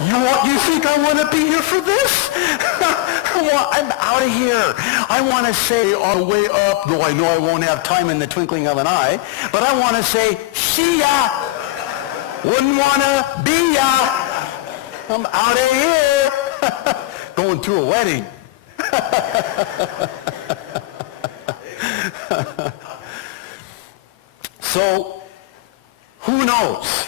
You think I want to be here for this? I'm out of here. I want to say on the way up, though I know I won't have time in the twinkling of an eye, but I want to say, see ya. Wouldn't want to be ya. I'm out of here. Going to a wedding. So, who knows?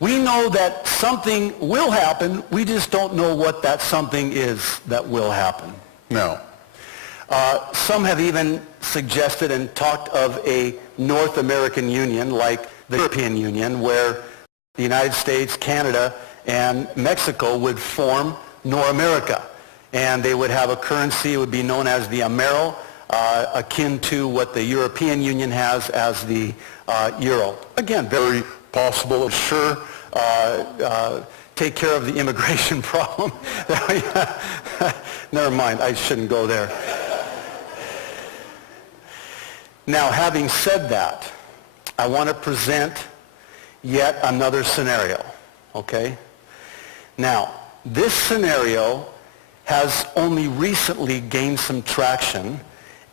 We know that something will happen. We just don't know what that something is that will happen. No. Some have even suggested and talked of a North American Union like the European Union, where the United States, Canada, and Mexico would form North America. And they would have a currency, it would be known as the Amero, akin to what the European Union has as the euro. Again, very possible, and sure, take care of the immigration problem. Never mind, I shouldn't go there. Now, having said that, I want to present yet another scenario, okay? Now, this scenario has only recently gained some traction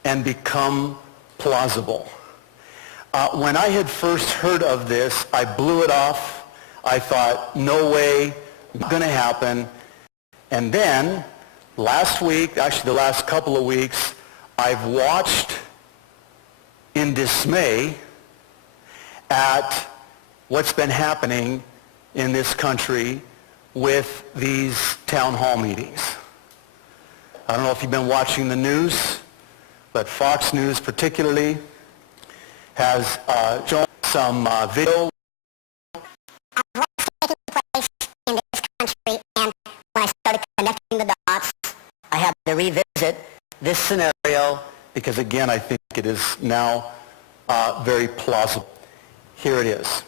and become plausible. When I had first heard of this, I blew it off. I thought, no way, not going to happen. And then, last week, actually the last couple of weeks, I've watched in dismay at what's been happening in this country with these town hall meetings. I don't know if you've been watching the news, but Fox News particularly has shown some video. What's taking place in this country, and when I started connecting the dots, I had to revisit this scenario because, again, I think it is now very plausible. Here it is.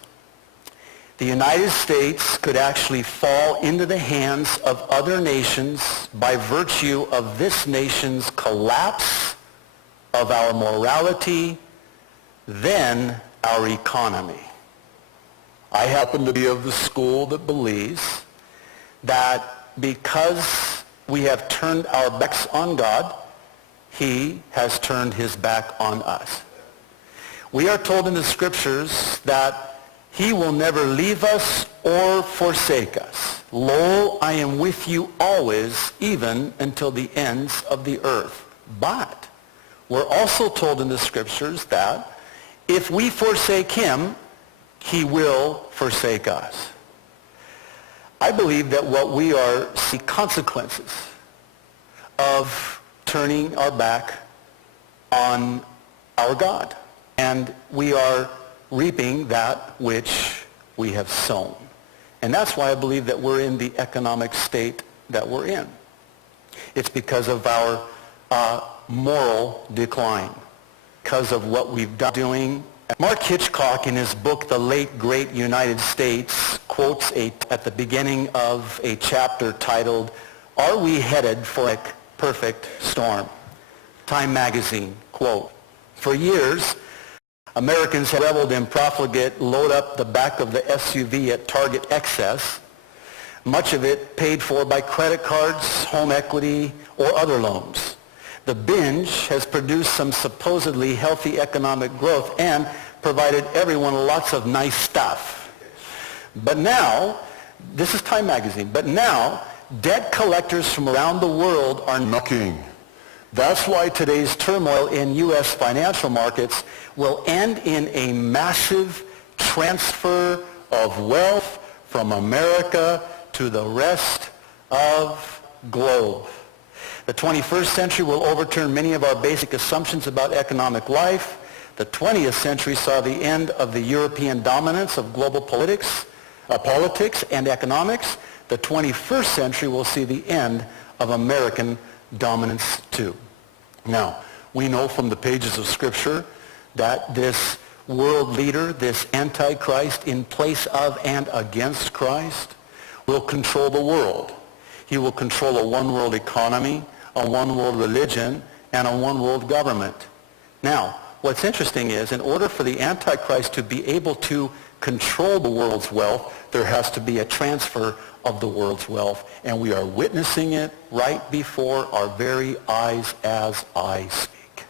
The United States could actually fall into the hands of other nations by virtue of this nation's collapse of our morality, then our economy. I happen to be of the school that believes that because we have turned our backs on God, he has turned his back on us. We are told in the scriptures that he will never leave us or forsake us. Lo, I am with you always, even until the ends of the earth. But we're also told in the scriptures that if we forsake him, he will forsake us. I believe that what we are seeing consequences of turning our back on our God. And we are reaping that which we have sown. And that's why I believe that we're in the economic state that we're in. It's because of our moral decline, because of what we've done doing. Mark Hitchcock, in his book, The Late Great United States, quotes at the beginning of a chapter titled, "Are We Headed for a Perfect Storm?" Time magazine, quote, "For years, Americans have reveled in profligate load up the back of the SUV at Target excess, much of it paid for by credit cards, home equity, or other loans. The binge has produced some supposedly healthy economic growth and provided everyone lots of nice stuff. But now, this is Time magazine, but now debt collectors from around the world are knocking. That's why today's turmoil in U.S. financial markets will end in a massive transfer of wealth from America to the rest of globe. The 21st century will overturn many of our basic assumptions about economic life. The 20th century saw the end of the European dominance of global politics and economics. The 21st century will see the end of American dominance too." Now, we know from the pages of Scripture that this world leader, this Antichrist in place of and against Christ, will control the world. He will control a one-world economy, a one-world religion, and a one-world government. Now, what's interesting is, in order for the Antichrist to be able to control the world's wealth, there has to be a transfer of the world's wealth. And we are witnessing it right before our very eyes as I speak.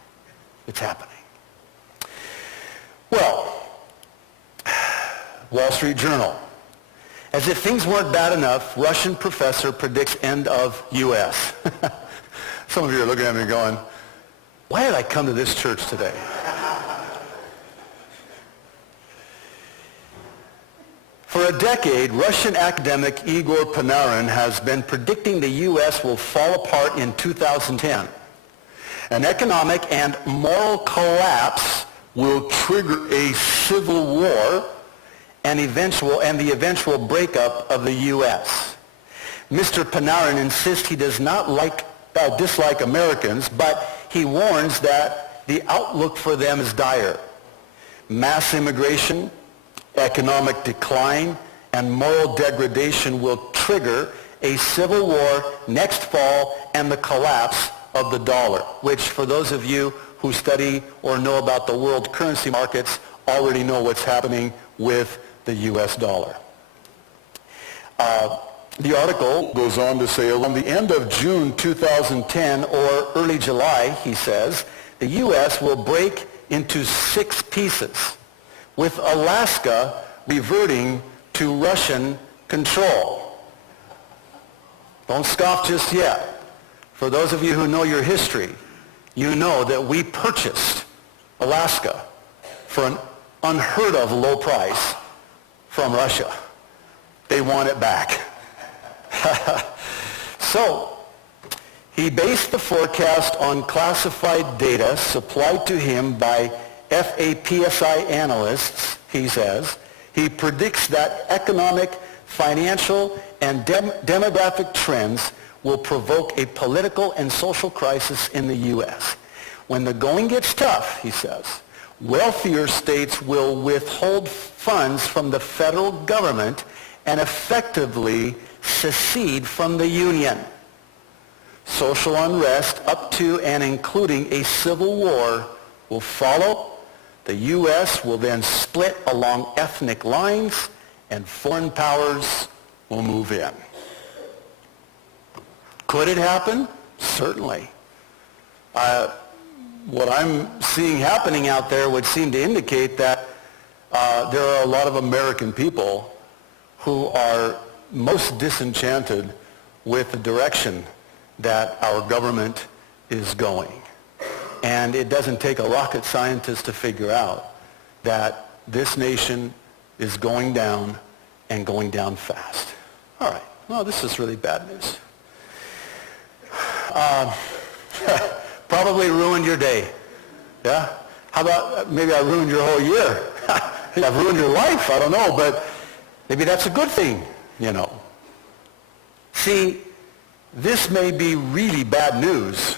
It's happening. Well, Wall Street Journal. As if things weren't bad enough, Russian professor predicts end of U.S. Some of you are looking at me going, why did I come to this church today? For a decade, Russian academic Igor Panarin has been predicting the U.S. will fall apart in 2010. An economic and moral collapse will trigger a civil war and the eventual breakup of the U.S. Mr. Panarin insists he does not dislike Americans, but he warns that the outlook for them is dire. Mass immigration, economic decline, and moral degradation will trigger a civil war next fall and the collapse of the dollar, which for those of you who study or know about the world currency markets already know what's happening with the U.S. dollar. The article goes on to say, around the end of June 2010 or early July, he says, the U.S. will break into 6 pieces, with Alaska reverting to Russian control. Don't scoff just yet. For those of you who know your history, you know that we purchased Alaska for an unheard of low price from Russia. They want it back. So, he based the forecast on classified data supplied to him by FAPSI analysts, he says. He predicts that economic, financial, and demographic trends will provoke a political and social crisis in the U.S. When the going gets tough, he says, wealthier states will withhold funds from the federal government and effectively secede from the Union. Social unrest up to and including a civil war will follow. The U.S. will then split along ethnic lines, and foreign powers will move in. Could it happen? Certainly. What I'm seeing happening out there would seem to indicate that there are a lot of American people who are most disenchanted with the direction that our government is going. And it doesn't take a rocket scientist to figure out that this nation is going down and going down fast. All right. Well, this is really bad news. Probably ruined your day. Yeah? How about maybe I ruined your whole year? I've ruined your life. I don't know, but maybe that's a good thing, you know. See, this may be really bad news,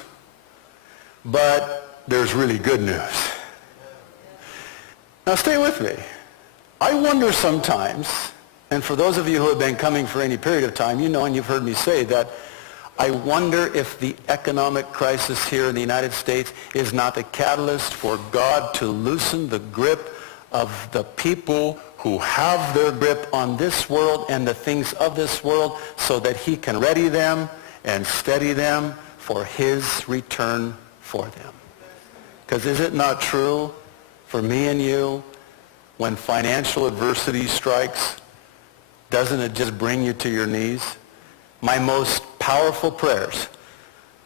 but there's really good news. Now stay with me. I wonder sometimes, and for those of you who have been coming for any period of time, you know and you've heard me say that I wonder if the economic crisis here in the United States is not the catalyst for God to loosen the grip of the people who have their grip on this world and the things of this world so that he can ready them and steady them for his return for them. Because is it not true for me and you, when financial adversity strikes, doesn't it just bring you to your knees? My most powerful prayers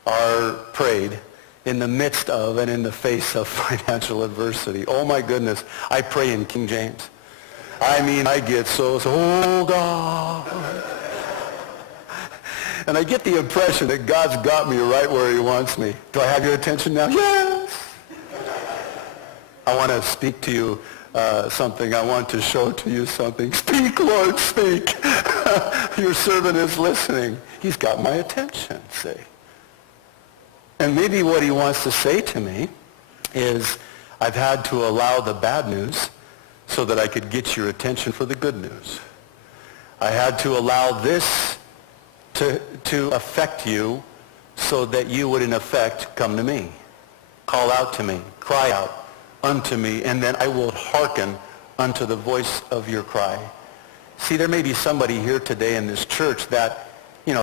are prayed in the midst of and in the face of financial adversity. Oh my goodness, I pray in King James. I mean, I get so, oh God. And I get the impression that God's got me right where he wants me. Do I have your attention now? Yes. I want to speak to you something. I want to show to you something. Speak, Lord, speak. Your servant is listening. He's got my attention, see. And maybe what he wants to say to me is, I've had to allow the bad news so that I could get your attention for the good news. I had to allow this to affect you so that you would in effect come to me, call out to me, cry out unto me, and then I will hearken unto the voice of your cry. See, there may be somebody here today in this church that